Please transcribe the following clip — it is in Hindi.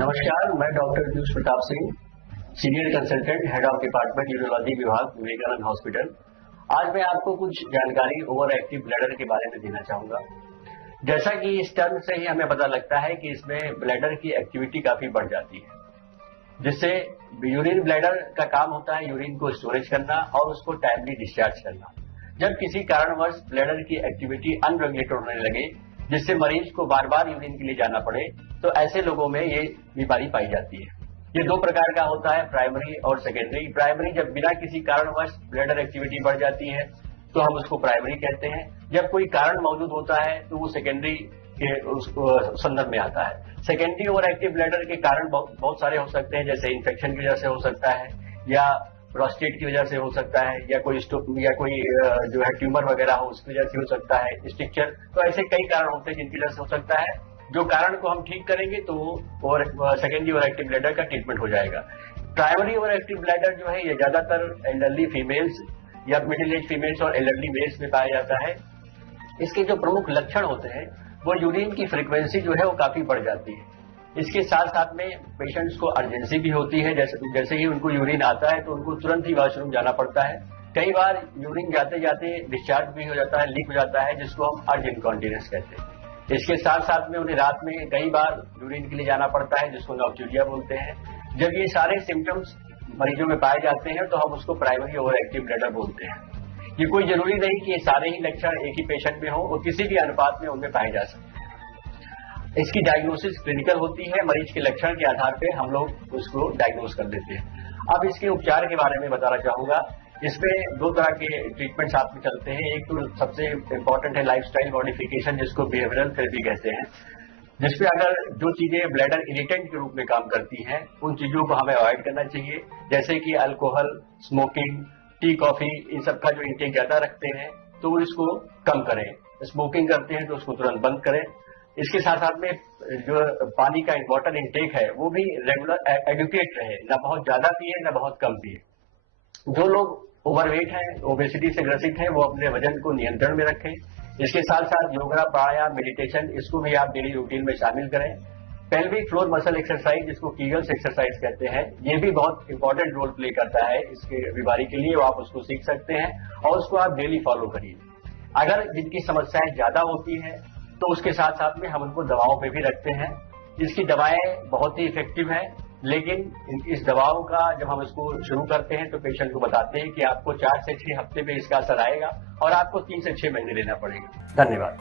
नमस्कार, मैं doctor Piyush Pratap Singh, senior consultant, head of department urology विभाग, विवेकानंद हॉस्पिटल। आज मैं आपको कुछ जानकारी ओवर एक्टिव ब्लैडर के बारे में देना चाहूंगा। जैसा कि इस टर्म से ही हमें पता लगता है कि इसमें ब्लैडर की एक्टिविटी काफी बढ़ जाती है, जिससे यूरिन ब्लैडर का काम होता है यूरिन को स्टोरेज करना और उसको टाइमली डिस्चार्ज करना। जब किसी कारणवश ब्लैडर की एक्टिविटी अनरेगुलेटेड होने लगे, जिससे मरीज को बार बार यूरिन के लिए जाना पड़े, तो ऐसे लोगों में ये बीमारी पाई जाती है। ये दो प्रकार का होता है, प्राइमरी और सेकेंडरी। प्राइमरी जब बिना किसी कारणवश ब्लैडर एक्टिविटी बढ़ जाती है तो हम उसको प्राइमरी कहते हैं। जब कोई कारण मौजूद होता है तो वो सेकेंडरी के संदर्भ में आता है। सेकेंडरी ओवर एक्टिव ब्लैडर के कारण बहुत सारे हो सकते हैं, जैसे इन्फेक्शन की वजह से हो सकता है, या प्रोस्टेट की वजह से हो सकता है, या कोई जो है ट्यूमर वगैरह हो उसकी वजह से हो सकता है, स्ट्रक्चर। तो ऐसे कई कारण होते हैं जिनकी वजह से हो सकता है। जो कारण को हम ठीक करेंगे तो वो सेकेंडरी ओवर एक्टिव ब्लैडर का ट्रीटमेंट हो जाएगा। प्राइमरी ओवर एक्टिव ब्लैडर जो है ये ज्यादातर एल्डरली फीमेल्स या मिडिल एज फीमेल्स और एल्डरली मेल्स में पाया जाता है। इसके जो प्रमुख लक्षण होते हैं वो यूरिन की फ्रीक्वेंसी जो है वो काफी बढ़ जाती है। इसके साथ साथ में पेशेंट्स को अर्जेंसी भी होती है, जैसे ही उनको यूरिन आता है तो उनको तुरंत ही वॉशरूम जाना पड़ता है। कई बार यूरिन जाते जाते डिस्चार्ज भी हो जाता है, लीक हो जाता है, जिसको हम अर्ज इनकॉन्टिनेंस कहते हैं। इसके साथ साथ में उन्हें रात में कई बार यूरिन के लिए जाना पड़ता है, जिसको नॉक्ट्यूरिया बोलते हैं। जब ये सारे सिम्टम्स मरीजों में पाए जाते हैं तो हम उसको प्राइमरी ओवर एक्टिव ब्लैडर बोलते हैं। ये कोई जरूरी नहीं कि ये सारे ही लक्षण एक ही पेशेंट में हो, वो किसी भी अनुपात में उनमें पाए जा सकते हैं। इसकी डायग्नोसिस क्लिनिकल होती है, मरीज के लक्षण के आधार पे हम लोग उसको डायग्नोस कर देते हैं। अब इसके उपचार के बारे में बताना चाहूंगा। इसमें दो तरह के ट्रीटमेंट साथ में चलते हैं। एक तो सबसे इम्पोर्टेंट है लाइफस्टाइल मॉडिफिकेशन, जिसको बिहेवियरल थेरेपी कहते हैं, जिसमें अगर जो चीजें ब्लैडर इरिटेंट के रूप में काम करती हैं उन चीजों को हमें अवॉइड करना चाहिए, जैसे कि अल्कोहल, स्मोकिंग, टी, कॉफी, इन सब का जो इंटेक ज्यादा रखते हैं तो इसको कम करें। स्मोकिंग करते हैं तो उसको तुरंत बंद करें। इसके साथ साथ में जो पानी का वाटर इंटेक है वो भी रेगुलर एडुकेट रहे, न बहुत ज्यादा पिए न बहुत कम पिए। जो लोग ओवरवेट है, ओबेसिटी से ग्रसित है, वो अपने वजन को नियंत्रण में रखें। इसके साथ साथ योगा, प्राणायाम, मेडिटेशन, इसको भी आप डेली रूटीन में शामिल करें। पेल्विक फ्लोर मसल एक्सरसाइज, जिसको कीगल्स एक्सरसाइज कहते हैं, ये भी बहुत इंपॉर्टेंट रोल प्ले करता है इसके बीमारी के लिए। आप उसको सीख सकते हैं और उसको आप डेली फॉलो करिए। अगर जिनकी समस्याएं ज्यादा होती है तो उसके साथ साथ में हम उनको दवाओं पे भी रखते हैं। इसकी दवाएं बहुत ही इफेक्टिव है, लेकिन इस दवाओं का जब हम इसको शुरू करते हैं तो पेशेंट को बताते हैं कि आपको 4 से 6 हफ्ते में इसका असर आएगा और आपको 3 से 6 महीने लेना पड़ेगा। धन्यवाद।